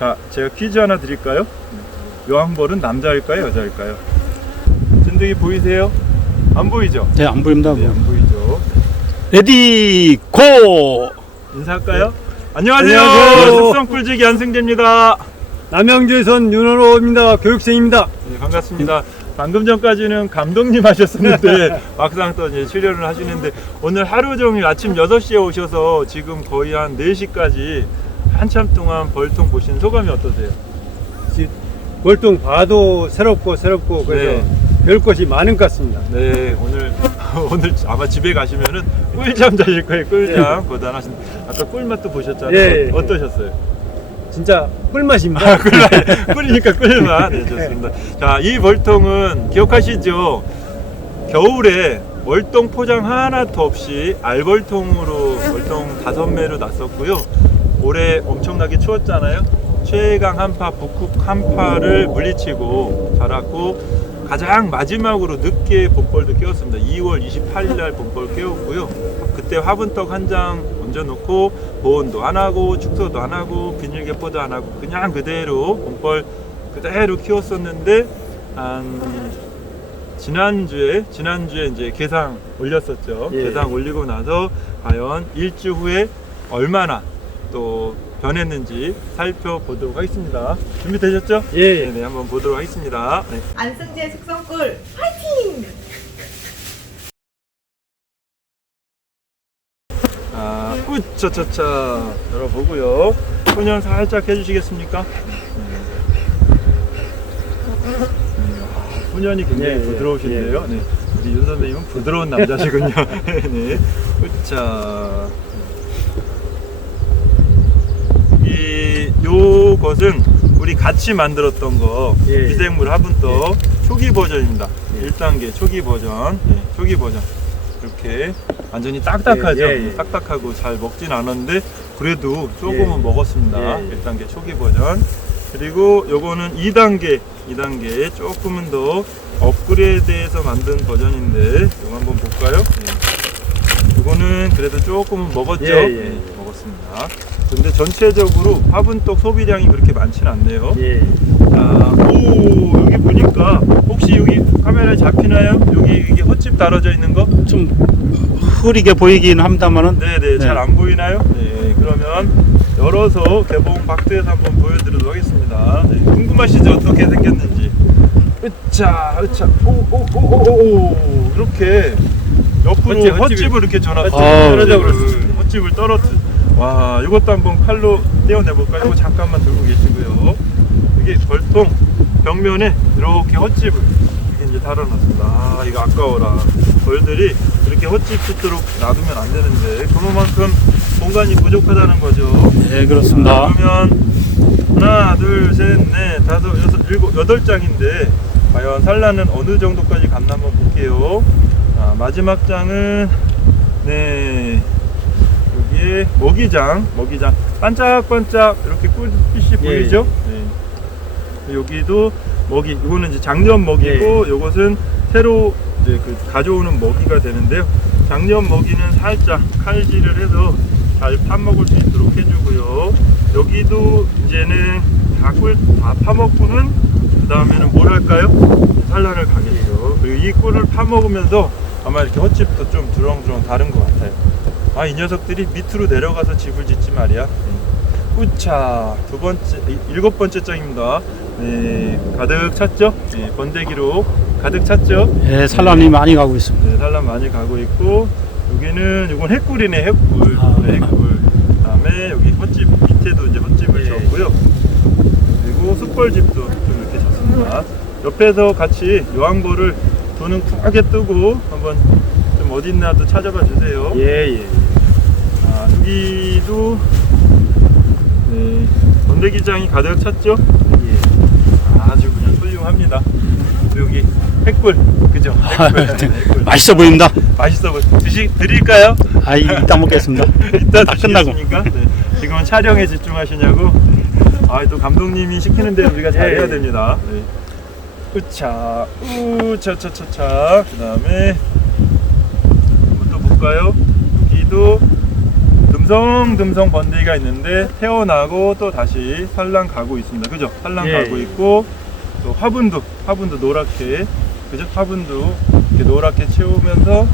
자, 제가 퀴즈 하나 드릴까요? 요한벌은 남자일까요, 여자일까요? 진드기 보이세요? 안 보이죠? 네, 안 보입니다. 네, 안 보이죠. 레디 고! 인사할까요? 안녕하세요. 안녕하세요. 숙성 꿀지기 안승재입니다. 남양주에선 윤원호입니다. 교육생입니다. 네, 반갑습니다. 방금 전까지는 감독님 하셨었는데 막상 또 이제 출연을 하시는데 오늘 하루 종일 아침 6시에 오셔서 지금 거의 한 4시까지 한참 동안 벌통 보신 소감이 어떠세요? 월동 봐도 새롭고 새롭고 그래서 별 것이 많은 것 같습니다. 네, 오늘 오늘 아마 집에 가시면은 꿀잠 자실 거예요. 꿀잠 고단하신. 아까 꿀맛도 보셨잖아요. 예, 예. 어떠셨어요? 진짜 꿀맛입니다. 꿀맛, 꿀이니까 꿀맛. 네, 좋습니다. 자, 이 월통은 기억하시죠? 겨울에 월동 포장 하나도 없이 알벌통으로 월동 다섯 매로 났었고요. 올해 엄청나게 추웠잖아요. 최강 한파, 북극 한파를 물리치고 자랐고 가장 마지막으로 늦게 봄벌도 깨웠습니다. 2월 28일 날 봄벌 깨웠고요. 그때 화분떡 한 장 얹어놓고 보온도 안 하고 축소도 안 하고 비닐개포도 안 하고 그냥 그대로 봄벌 그대로 키웠었는데 한 지난주에 지난주에 이제 개상 올렸었죠. 예. 개상 올리고 나서 과연 일주 후에 얼마나 또 변했는지 살펴보도록 하겠습니다. 준비되셨죠? 예. 네, 네, 한번 보도록 하겠습니다. 네. 안승재 숙성골 파이팅! 아, 우차차차 열어보고요. 훈연 살짝 해주시겠습니까? 음, 아, 훈연이 굉장히 예, 예, 부드러우신데요. 네. 우리 윤 선생님은 부드러운 남자시군요. 네. 우차. 이 요 것은 우리 같이 만들었던 거 예. 미생물 화분떡 초기 버전입니다. 1단계 초기 버전. 네, 초기 버전. 이렇게 완전히 딱딱하죠. 예, 예, 예. 딱딱하고 잘 먹진 않았는데 그래도 조금은 예. 먹었습니다. 예, 예. 1단계 초기 버전. 그리고 요거는 2단계, 2단계 조금은 더 업그레이드해서 만든 버전인데 이거 한번 볼까요? 예. 이거는 그래도 조금은 먹었죠? 예, 예. 네, 먹었습니다. 근데 전체적으로 화분떡 소비량이 그렇게 많지는 않네요. 예. 자, 오 여기 보니까 혹시 여기 카메라에 잡히나요? 여기 이게 헛집 달아져 있는 거? 좀 흐리게 보이긴 합니다만은 네네 네. 잘안 보이나요? 네 그러면 열어서 개봉 박스에서 한번 보여드리도록 하겠습니다. 네, 궁금하시죠 어떻게 생겼는지? 으차 으차 오오오오오 이렇게 옆으로 헛집, 헛집을 이렇게 전화 헛집을 떨어져 헛집을 헛집을 떨어뜨. 와 이것도 한번 칼로 떼어내 볼까요? 이거 잠깐만 들고 계시고요. 이게 벌통 벽면에 이렇게 헛집을 이렇게 이제 달아놨습니다. 아 이거 아까워라. 벌들이 이렇게 헛집 짓도록 놔두면 안 되는데 그만큼 공간이 부족하다는 거죠. 네 그렇습니다. 자, 그러면 하나, 둘, 셋, 넷, 다섯, 여섯, 일곱, 여덟 장인데 과연 산란은 어느 정도까지 갔나 한번 볼게요. 자, 마지막 장은 네 여기에 먹이장, 먹이장 반짝반짝 이렇게 꿀빛이 보이죠? 네. 여기도 먹이, 이거는 이제 작년 먹이고 요것은 새로 이제 그 가져오는 먹이가 되는데요. 작년 먹이는 살짝 칼질을 해서 잘 파먹을 수 있도록 해주고요. 여기도 이제는 다꿀다 파먹고는 그 다음에는 뭘 할까요? 산란을 가겠죠. 그리고 이 꿀을 파먹으면서 아마 이렇게 헛집도 좀 두렁두렁 다른 것 같아요. 아 이 녀석들이 밑으로 내려가서 집을 짓지 말이야. 후차 두 번째 이- 일곱 번째 장입니다. 네 가득 찼죠? 네, 번데기로 가득 찼죠? 예, 산란이 많이 가고 있습니다. 네, 산란 많이 가고 있고 여기는 이건 해꿀이네 해꿀 아. 네, 해꿀 그다음에 여기 헛집 밑에도 이제 헛집을 예. 졌고요 그리고 숯벌집도 좀 이렇게 졌습니다 옆에서 같이 요항벌을 두는 크게 뜨고 한번 좀 어디 있나 또 찾아봐 주세요 예, 예. 아, 여기도 네, 번데기장이 가득 찼죠 예. 아주 그냥 훌륭합니다 여기 해꿀 그죠 해꿀, 네, 해꿀. 맛있어 보입니다. 맛있어 보여. 드시 드릴까요? 아 이따 먹겠습니다. 이따 다 끝나고. 드시겠습니까? 네. 지금은 촬영에 집중하시냐고. 아, 또 감독님이 시키는 대로 우리가 잘해야 예, 예. 됩니다. 네. 우차, 우차차차차. 그 다음에 한번 또 볼까요? 여기도 듬성듬성 번데기가 있는데 태어나고 또 다시 산란 가고 있습니다. 그죠? 산란 예, 가고 예. 있고 또 화분도 화분도 노랗게 그죠? 화분도 이렇게 노랗게 채우면서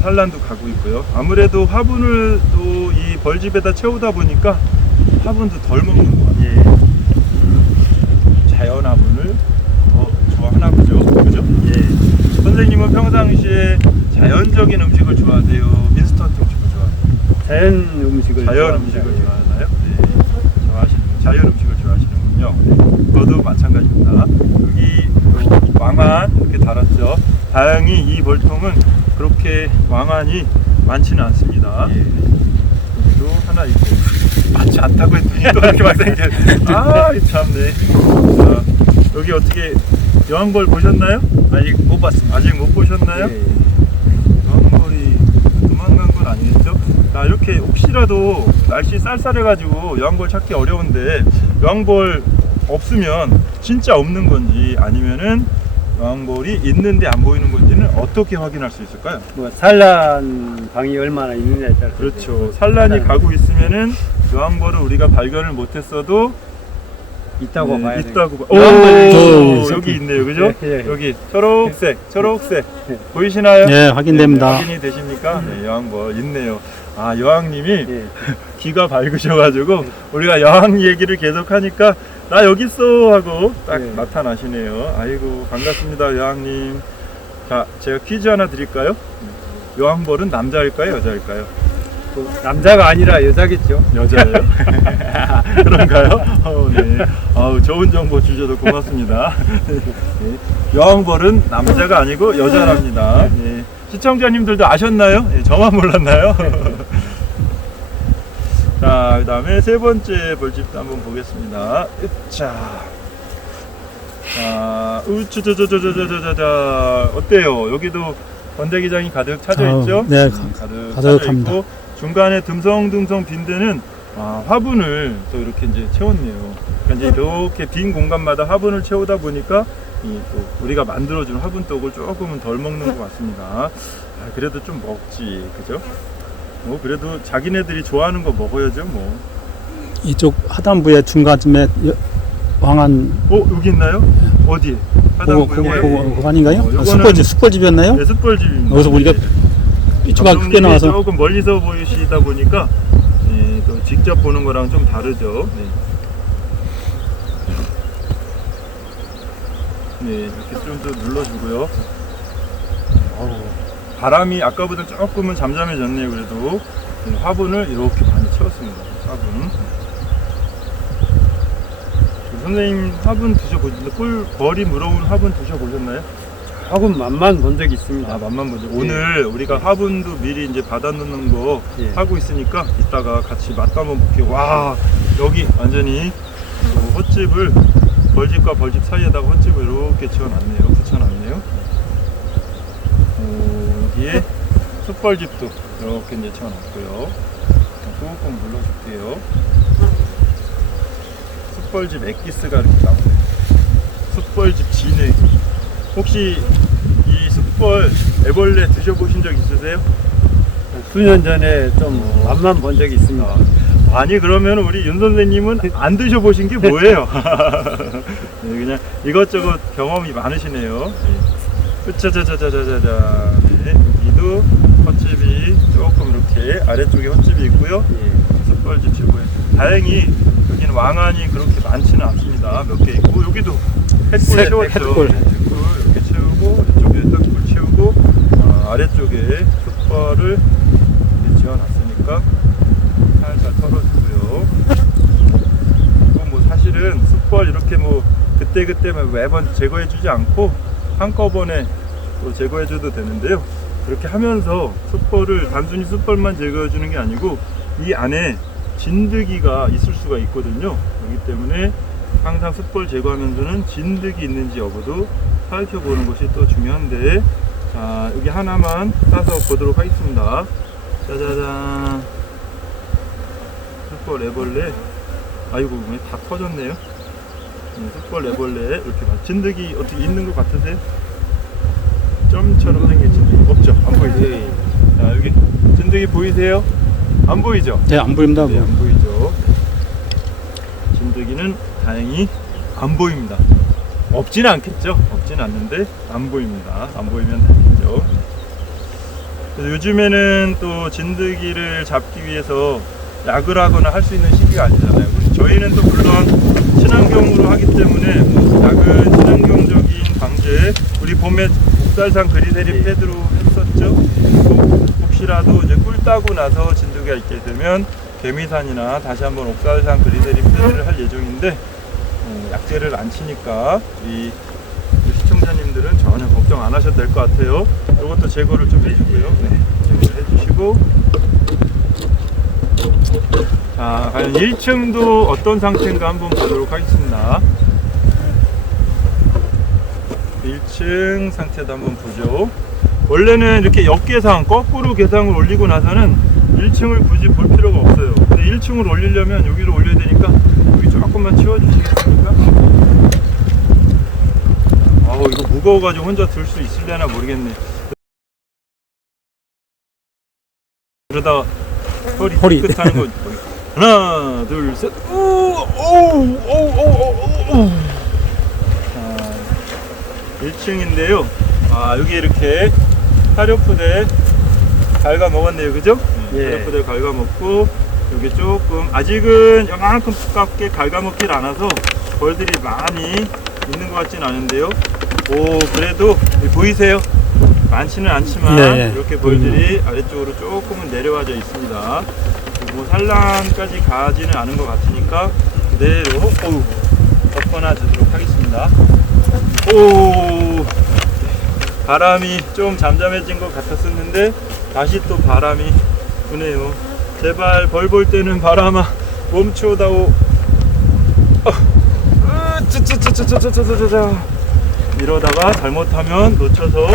산란도 가고 있고요. 아무래도 화분을 또 이 벌집에다 채우다 보니까 화분도 덜 먹는 것 같아요. 예. 자연 화분을 더 좋아하나 보죠. 그죠? 예. 선생님은 평상시에 자연적인 음식을 좋아하세요? 인스턴트 음식을 좋아하세요? 자연 음식을 자연 좋아합니다. 음식을 예. 좋아하나요? 네. 좋아하시는 자연 음식을 좋아하시는군요. 저도 마찬가지입니다. 여기 또 왕안 이렇게 달았죠. 다행히 이 벌통은 그렇게 왕안이 많지는 않습니다. 예. 여기도 하나 있고 많지 않다고 했더니 또 이렇게 막 생겨. 아, 이 참네. 자, 여기 어떻게 여왕벌 보셨나요? 아직 못 봤습니다. 아직 못 보셨나요? 예. 여왕벌이 도망간 건 아니겠죠? 자 이렇게 혹시라도 날씨 쌀쌀해가지고 여왕벌 찾기 어려운데 여왕벌 없으면 진짜 없는 건지 아니면은 여왕벌이 있는데 안 보이는 건지는 어떻게 확인할 수 있을까요? 뭐 산란 방이 얼마나 있느냐에 따라서 그렇죠. 산란이 가고 있으면은 여왕벌을 우리가 발견을 못했어도 있다고 네, 봐야 있다고 봐. 오, 오, 오, 여기 있네요, 그죠? 예, 예. 여기 초록색, 초록색 예. 보이시나요? 네, 확인됩니다. 네, 확인이 되십니까? 네, 여왕벌 있네요. 아, 여왕님이 예. 귀가 밝으셔가지고 우리가 여왕 얘기를 계속 하니까 나 여기 있어 하고 딱 네. 나타나시네요. 아이고 반갑습니다, 여왕님. 자, 제가 퀴즈 하나 드릴까요? 여왕벌은 남자일까요, 여자일까요? 또 남자가 아니라 여자겠죠. 여자예요? 그런가요? 어, 네. 아우, 좋은 정보 주셔서 고맙습니다. 네. 여왕벌은 남자가 아니고 여자랍니다. 네. 시청자님들도 아셨나요? 네, 저만 몰랐나요? 자, 그 다음에 세 번째 벌집도 한번 보겠습니다. 으차. 자, 우쭈쭈쭈쭈쭈쭈쭈 어때요? 여기도 번데기장이 가득 차져 있죠? 네, 음, 가- 가득 가득합니다. 차져 있고 중간에 듬성듬성 빈 데는 아, 화분을 또 이렇게 이제 채웠네요. 그러니까 이제 이렇게 빈 공간마다 화분을 채우다 보니까 이또 우리가 만들어준 화분떡을 조금은 덜 먹는 것 같습니다. 아, 그래도 좀 먹지, 그죠? 뭐 그래도 자기네들이 좋아하는 거 먹어야죠, 뭐. 이쪽 하단부의 중간쯤에 여- 왕안 어 여기 있나요? 어디? 그거 그거 여기? 그거 그거 아닌가요? 어, 요거는- 숯벌집 숯벌집이었나요? 네, 숯벌집입니다. 여기서 우리가 이쪽가 크게 나와서 조금 멀리서 보이시다 보니까 예, 또 직접 보는 거랑 좀 다르죠. 네. 네, 이렇게 좀 더 눌러주고요. 어우, 바람이 아까보다 조금은 잠잠해졌네요. 그래도 네, 화분을 이렇게 많이 채웠습니다. 화분. 그 선생님 화분 드셔보셨나요? 꿀 벌이 물어온 화분 드셔보셨나요? 조금 맛만 본 적이 있습니다. 아 맛만 보죠. 오늘 우리가 화분도 미리 이제 받아 놓는 거 예. 하고 있으니까 이따가 같이 맛도 한번 볼게요. 와 여기 완전히 또 헛집을 벌집과 벌집 사이에다가 헛집을 이렇게 지어놨네요. 붙여놨네요. 어, 여기에 숯벌집도 이렇게 이제 지어놨고요. 꾹꾹 눌러줄게요. 숯벌집 엑기스가 이렇게 나오네요. 숯벌집 진액. 혹시 이 숯벌 애벌레 드셔보신 적 있으세요? 수년 전에 좀 어. 맛만 본 적이 있습니다. 아니 그러면 우리 윤 선생님은 안 드셔보신 게 뭐예요? 네, 그냥 이것저것 경험이 많으시네요. 으차차차차차차 네, 여기도 헛집이 조금 이렇게 아래쪽에 헛집이 있고요. 예. 숯벌집 최고에 다행히 여기는 왕안이 그렇게 많지는 않습니다. 몇 개 있고 여기도 햇불 색, 채웠죠. 햇불. 네, 햇불 이렇게 채우고 이쪽에 햇불 채우고 아, 아래쪽에 숯벌을 지어놨으니까 살살 털어주고요. 이건 뭐 사실은 숯벌 이렇게 뭐 그때 그때 매번 제거해주지 않고 한꺼번에 또 제거해줘도 되는데요. 그렇게 하면서 숯벌을 단순히 숯벌만 제거해주는 게 아니고 이 안에 진드기가 있을 수가 있거든요. 그렇기 때문에 항상 숯벌 제거하면서는 진드기 있는지 여부도 살펴보는 것이 또 중요한데 자 여기 하나만 따서 보도록 하겠습니다. 짜자잔 숯벌 애벌레 아이고 왜다 터졌네요. 음, 숯벌 애벌레 이렇게 막 진드기 어떻게 있는 것 같으세요? 점처럼 생긴 진드기 없죠? 안 보이세요? 예. 자 여기 진드기 보이세요? 안 보이죠? 네, 안 보입니다. 네, 뭐. 안 보이죠. 진드기는 다행히 안 보입니다. 없지는 않겠죠? 없지는 않는데 안 보입니다. 안 보이면 다행이죠. 요즘에는 또 진드기를 잡기 위해서 약을 하거나 할 수 있는 시기가 아니잖아요. 저희는 또 물론 친환경으로 하기 때문에 뭐 약은 친환경적인 방제 우리 봄에 목살상 그리세리 패드로 했었죠. 그리고 혹시라도 이제 꿀 따고 나서 진드기가 있게 되면 개미산이나 다시 한번 옥살산 그리세리 패드를 할 예정인데 어, 약재를 안 치니까 이 시청자님들은 전혀 걱정 안 하셔도 될 것 같아요. 이것도 제거를 좀 해주고요. 네, 제거를 해주시고. 자, 과연 1층도 어떤 상태인가 한번 보도록 하겠습니다. 1층 상태도 한번 보죠. 원래는 이렇게 역계상, 거꾸로 계상을 올리고 나서는 1층을 굳이 볼 필요가 없어요. 근데 1층을 올리려면 여기를 올려야 되니까 여기 조금만 치워주시겠습니까? 아우 이거 무거워가지고 혼자 들 수 있을려나 모르겠네. 그러다 허리 허리. 끝하는 거 하나 둘 셋. 오 오 오 오 오오. 자 1층인데요. 아 여기 이렇게 사료푸대 갉아 먹었네요, 그죠? 예. 사료푸대 갉아 먹고 여기 조금 아직은 요만큼 가깝게 갉아 먹질 않아서 벌들이 많이 있는 것 같진 않은데요. 오 그래도 보이세요? 많지는 않지만 예, 예. 이렇게 벌들이 아래쪽으로 조금은 내려와져 있습니다. 뭐 산란까지 가지는 않은 것 같으니까 그대로 어우, 덮어놔 주도록 하겠습니다. 오 바람이 좀 잠잠해진 것 같았었는데 다시 또 바람이 부네요. 제발 벌 볼 때는 바람아 멈추다오. 어, 으, 이러다가 잘못하면 놓쳐서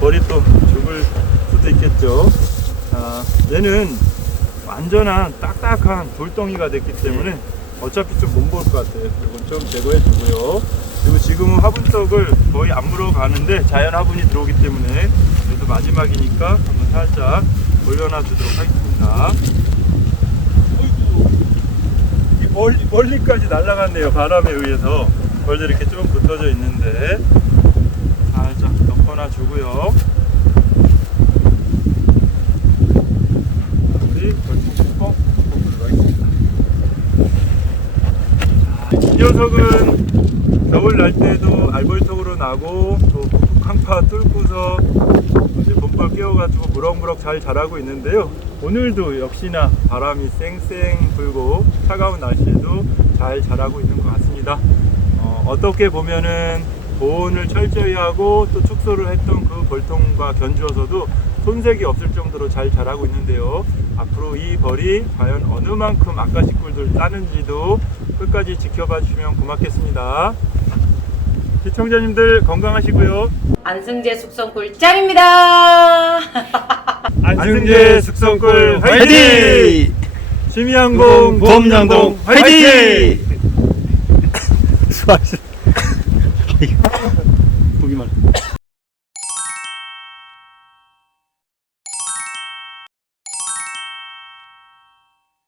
벌이 또 죽을 수도 있겠죠. 아, 얘는 완전한 딱딱한 돌덩이가 됐기 때문에 어차피 좀 못 볼 것 같아요. 이건 좀 제거해 주고요. 그리고 지금은 화분떡을 거의 안 물어가는데 자연 화분이 들어오기 때문에 그래도 마지막이니까 한번 살짝 올려놔 주도록 하겠습니다. 어이구, 이 멀리, 멀리까지 날아갔네요. 바람에 의해서 벌들이 이렇게 좀 붙어져 있는데 살짝 덮어놔 주고요. 우리 보도록 하겠습니다. 이 녀석은 겨울 날 때도 알벌통으로 나고 또 캉파 뚫고서 이제 봄벌 깨워가지고 무럭무럭 잘 자라고 있는데요. 오늘도 역시나 바람이 쌩쌩 불고 차가운 날씨에도 잘 자라고 있는 것 같습니다. 어, 떻게 보면은 보온을 철저히 하고 또 축소를 했던 그 벌통과 견주어서도 손색이 없을 정도로 잘 자라고 있는데요. 앞으로 이 벌이 과연 어느 만큼 아까시 꿀들 따는지도 끝까지 지켜봐 주시면 고맙겠습니다. 시청자님들 건강하시고요. 안승재 숙성꿀 짱입니다. 안승재 숙성꿀 화이팅! 심양봉 봄양봉 화이팅! 수고하셨습니다. 보기만.